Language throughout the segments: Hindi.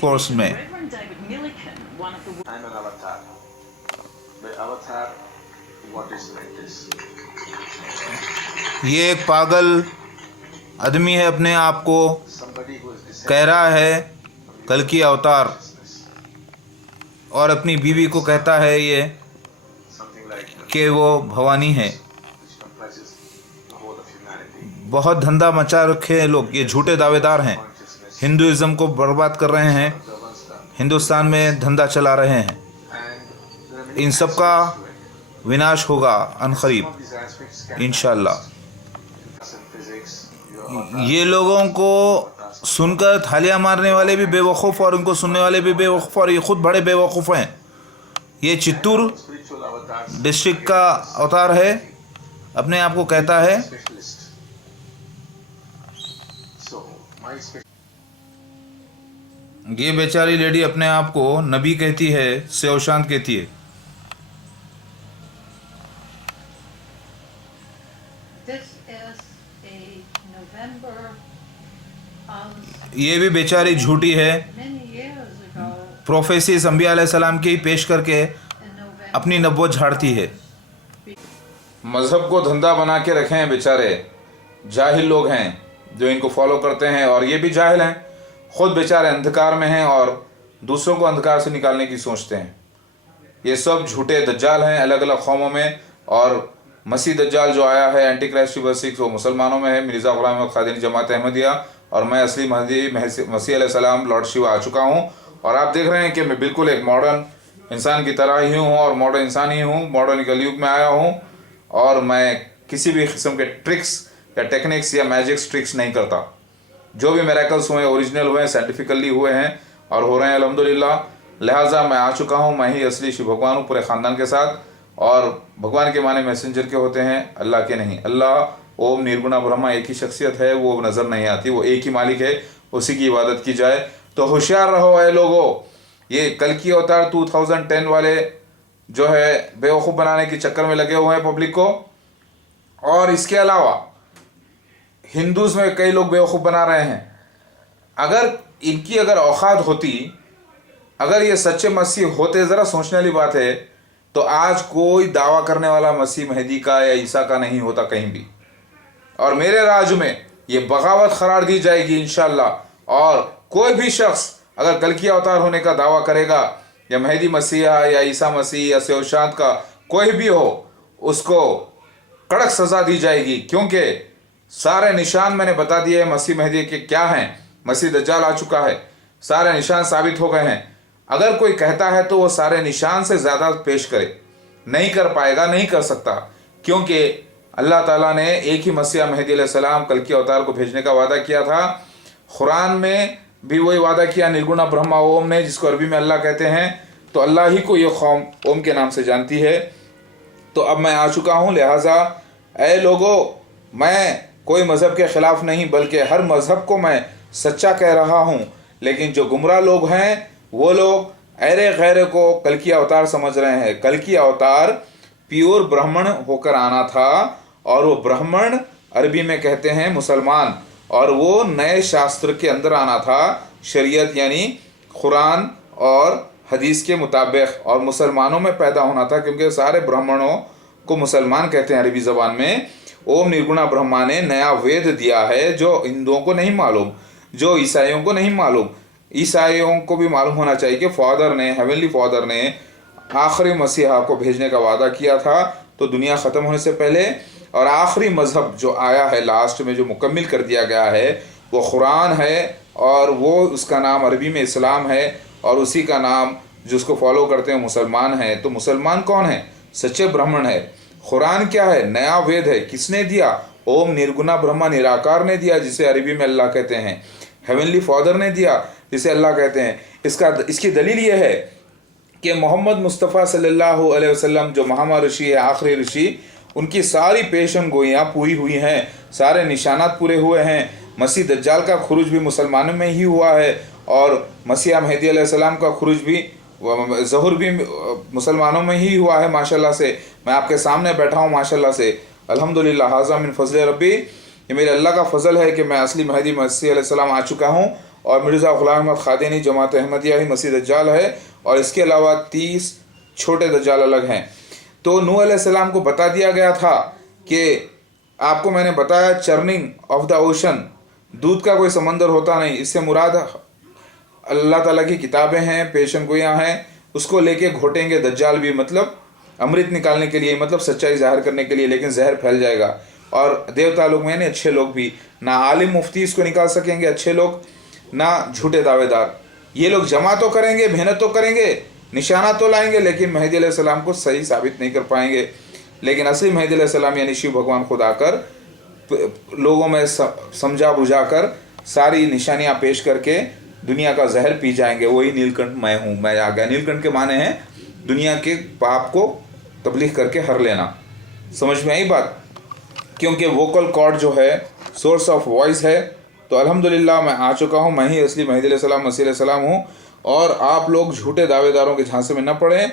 फोर्स में। I'm an avatar. The avatar, what is like this? ये एक पागल आदमी है, अपने आप को Somebody who is descended कह रहा है from कल your की अवतार, consciousness. और अपनी बीवी को कहता है ये Something like कि वो भवानी है। which comprises the whole of humanity. बहुत धंधा मचा रखे हैं लोग, ये झूठे दावेदार हैं, Consciousness, हिंदुइज्म को बर्बाद कर रहे हैं, observance done. हिंदुस्तान में धंधा चला रहे हैं। And there are many इन सब का aspects to it. विनाश होगा Some अनकरीब of these aspects can इंशाल्लाह। manifest in physics and physics, your avatar, ये लोगों को सुनकर थालियां मारने वाले भी बेवकूफ़ और उनको सुनने वाले भी बेवकूफ़, और ये खुद बड़े बेवकूफ़ हैं। ये चित्तूर spiritual avatars, डिस्ट्रिक्ट का अवतार है, अपने आप को कहता है। specialist. So my special ये बेचारी लेडी अपने आप को नबी कहती है, सेव शांत कहती है। This is a November of ये भी बेचारी झूठी है, many years ago प्रोफेसीज अंबिया अलैहिस्सलाम की पेश करके in November. अपनी नबूवत झाड़ती है। मज़हब को धंधा बना के रखे हैं बेचारे, जाहिल लोग हैं जो इनको फॉलो करते हैं, और ये भी जाहिल हैं, खुद बेचारे अंधकार में हैं और दूसरों को अंधकार से निकालने की सोचते हैं। ये सब झूठे दज्जाल हैं अलग अलग कौमों में, और मसीह दज्जाल जो आया है एंटी क्राइस्ट वो मुसलमानों में है, मिर्ज़ा ग़ुलाम अहमद क़ादिरी जमात अहमदिया, और मैं असली महदी मसीह अलैहिस्सलाम लॉर्ड शिवा आ चुका हूँ। और आप देख रहे हैं कि मैं बिल्कुल एक मॉडर्न इंसान की तरह ही हूँ, और मॉडर्न इंसान ही हूँ, मॉडर्न कलयुग में आया हूँ, और मैं किसी भी किस्म के ट्रिक्स या टेक्निक्स या मैजिक्स ट्रिक्स नहीं करता। जो भी मेरेकल्स हुए ओरिजिनल हुए हैं, साइंटिफिकली हुए हैं और हो रहे हैं अल्हम्दुलिल्लाह। लिहाजा मैं आ चुका हूँ, मैं ही असली शिव भगवान हूँ पूरे ख़ानदान के साथ। और भगवान के माने मैसेंजर के होते हैं, अल्लाह के नहीं। अल्लाह ओम निर्गुणा ब्रह्मा एक ही शख्सियत है, वो नज़र नहीं आती, वो एक ही मालिक है, उसी की इबादत की जाए। तो होशियार रहो ऐ लोगो, ये कल की अवतार 2010 वाले जो है बेवकूफ़ बनाने के चक्कर में लगे हुए हैं पब्लिक को। और इसके अलावा हिंदूज़ में कई लोग बेवकूफ़ बना रहे हैं। अगर इनकी औकात होती, अगर ये सच्चे मसीह होते, ज़रा सोचने वाली बात है, तो आज कोई दावा करने वाला मसीह महदी का या ईसा का नहीं होता कहीं भी। और मेरे राज में ये बगावत करार दी जाएगी इंशाअल्लाह। और कोई भी शख्स अगर कल की अवतार होने का दावा करेगा, या महदी मसीहा या ईसा मसीह या सेवशांत का कोई भी हो, उसको कड़क सज़ा दी जाएगी, क्योंकि सारे निशान मैंने बता दिए हैं मसीह महदी के क्या हैं। मसीह दज्जाल आ चुका है, सारे निशान साबित हो गए हैं। अगर कोई कहता है तो वो सारे निशान से ज़्यादा पेश करे, नहीं कर पाएगा, नहीं कर सकता, क्योंकि अल्लाह ताला ने एक ही मसीह महदी अलैहिस्सलाम कल की अवतार को भेजने का वादा किया था। कुरान में भी वही वादा किया निर्गुणा ब्रह्मा ओम ने, जिसको अरबी में अल्लाह कहते हैं। तो अल्लाह ही को ये कौम ओम के नाम से जानती है। तो अब मैं आ चुका हूँ, लिहाजा ऐ लोगो, मैं कोई मज़हब के ख़िलाफ़ नहीं, बल्कि हर मज़हब को मैं सच्चा कह रहा हूँ। लेकिन जो गुमराह लोग हैं, वो लोग ऐरे गैरे को कल की अवतार समझ रहे हैं। कल की अवतार प्योर ब्राह्मण होकर आना था, और वो ब्राह्मण अरबी में कहते हैं मुसलमान, और वो नए शास्त्र के अंदर आना था, शरीयत यानी कुरान और हदीस के मुताबिक, और मुसलमानों में पैदा होना था, क्योंकि सारे ब्राह्मणों को मुसलमान कहते हैं अरबी ज़बान में। ओम निर्गुणा ब्रह्मा ने नया वेद दिया है जो हिंदुओं को नहीं मालूम, जो ईसाइयों को नहीं मालूम। ईसाइयों को भी मालूम होना चाहिए कि फादर ने, हेवनली फादर ने आखिरी मसीहा को भेजने का वादा किया था, तो दुनिया ख़त्म होने से पहले। और आखिरी मज़हब जो आया है लास्ट में, जो मुकम्मिल कर दिया गया है, वो कुरान है, और वो उसका नाम अरबी में इस्लाम है, और उसी का नाम जो उसको फॉलो करते हैं मुसलमान हैं। तो मुसलमान कौन है? सच्चे ब्राह्मण है। कुरान क्या है? नया वेद है। किसने दिया? ओम निर्गुणा ब्रह्मा निराकार ने दिया, जिसे अरबी में अल्लाह कहते हैं। हेवनली फादर ने दिया, जिसे अल्लाह कहते हैं। इसकी दलील ये है कि मोहम्मद मुस्तफ़ा सल्लल्लाहु अलैहि वसल्लम जो महामा ऋषि है, आखिरी ऋषि, उनकी सारी पेशन गोइयाँ पूरी हुई हैं, सारे निशानात पूरे हुए हैं। मसीह दज्जाल का खुरूज भी मुसलमानों में ही हुआ है, और मसीह महदी अलैहिस्सलाम का खुरूज भी, ज़हूर भी मुसलमानों में ही हुआ है। माशाल्लाह से मैं आपके सामने बैठा हूँ, माशाल्लाह से, अल्हम्दुलिल्लाह, हाज़ा मिन फ़ज़ल रब्बी। ये मेरे अल्लाह का फ़ज़ल है कि मैं असली महदी मसीह अलैहिस्सलाम आ चुका हूँ, और मिर्ज़ा ग़ुलाम अहमद क़ादियानी जमात अहमदिया ही मसीह दज्जाल है, और इसके अलावा 30 छोटे दज्जाल अलग हैं। तो नूह अलैहिस्सलाम को बता दिया गया था कि आपको मैंने बताया चर्निंग ऑफ द ओशन, दूध का कोई समंदर होता नहीं, इससे मुराद अल्लाह ताला की किताबें हैं, पेशन गोयां हैं, उसको लेके घोटेंगे दज्जाल भी, मतलब अमृत निकालने के लिए, मतलब सच्चाई जाहिर करने के लिए, लेकिन जहर फैल जाएगा। और देवता लोग में अच्छे लोग भी, ना आलिम मुफ्ती इसको निकाल सकेंगे अच्छे लोग, ना झूठे दावेदार। ये लोग जमा तो करेंगे, मेहनत तो करेंगे, निशाना तो लाएंगे, लेकिन मेहदी अलैहिस्सलाम को सही साबित नहीं कर पाएंगे। लेकिन असली मेहदी अलैहिस्सलाम यानी शिव भगवान खुद आकर लोगों में समझा बुझाकर सारी निशानियां पेश करके दुनिया का जहर पी जाएंगे। वही नीलकंठ मैं हूँ, मैं आ गया। नीलकंठ के माने हैं दुनिया के पाप को तबलीग करके हर लेना। समझ में आई बात? क्योंकि वोकल कॉर्ड जो है सोर्स ऑफ वॉइस है। तो अल्हम्दुलिल्लाह मैं आ चुका हूँ, मैं ही असली मेहदी अलैहिस्सलाम मसीह अलैहिस्सलाम हूँ, और आप लोग झूठे दावेदारों के झांसे में न पड़ें।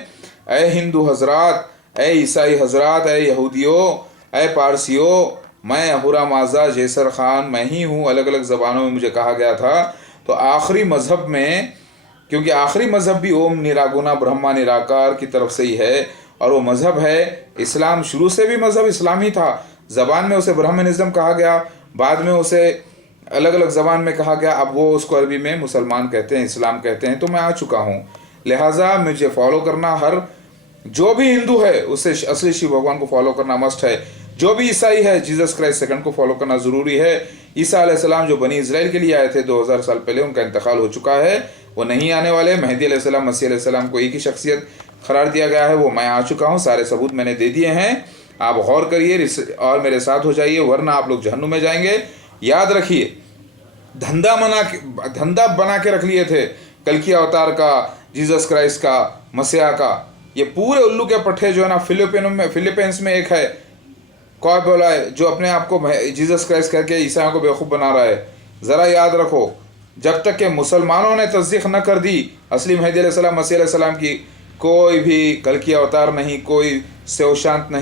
ए हिंदू हजरात, ए ईसाई हजरात, ए यहूदियों, ए पारसियों, मैं अहूरा माजा जैसर खान मैं ही हूँ। अलग अलग ज़बानों में मुझे कहा गया था। तो आखिरी मज़हब में, क्योंकि आखिरी मज़हब भी ओम निरागुना ब्रह्मा निराकार की तरफ से ही है, और वो मज़हब है इस्लाम। शुरू से भी मज़हब इस्लाम ही था। ज़बान में उसे ब्राह्मणिज़्म कहा गया, बाद में उसे अलग अलग ज़बान में कहा गया, अब वो उसको अरबी में मुसलमान कहते हैं, इस्लाम कहते हैं। तो मैं आ चुका हूँ, लिहाजा मुझे फॉलो करना, हर जो भी हिंदू है उसे असली शिव भगवान को फॉलो करना मस्ट है। जो भी ईसाई है जीसस क्राइस्ट सेकंड को फॉलो करना ज़रूरी है। ईसा अलैहिस्सलाम जो बनी इज़राइल के लिए आए थे 2000 साल पहले, उनका इंतकाल हो चुका है, वो नहीं आने वाले। मेहदी अलैहिस्सलाम मसीह अलैहिस्सलाम को एक ही शख्सियत करार दिया गया है, वो मैं आ चुका हूँ। सारे सबूत मैंने दे दिए हैं, आप गौर करिए और मेरे साथ हो जाइए, वरना आप लोग जहन्नुम में जाएंगे। याद रखिए, धंधा बना के रख लिए थे कल्कि अवतार का, जीसस क्राइस्ट का, मसीहा का। ये पूरे उल्लू के पट्टे जो है ना, फिलीपींस में एक है कौन बोला है जो अपने आप को जीसस क्राइस्ट करके ईसाइयों को बेवकूफ़ बना रहा है। ज़रा याद रखो, जब तक कि मुसलमानों ने तस्दीक न कर दी असली मेहदी अलैहिस्सलाम मसीह अलैहिस्सलाम की, कोई भी कल्कि अवतार नहीं, कोई सेव शांत नहीं।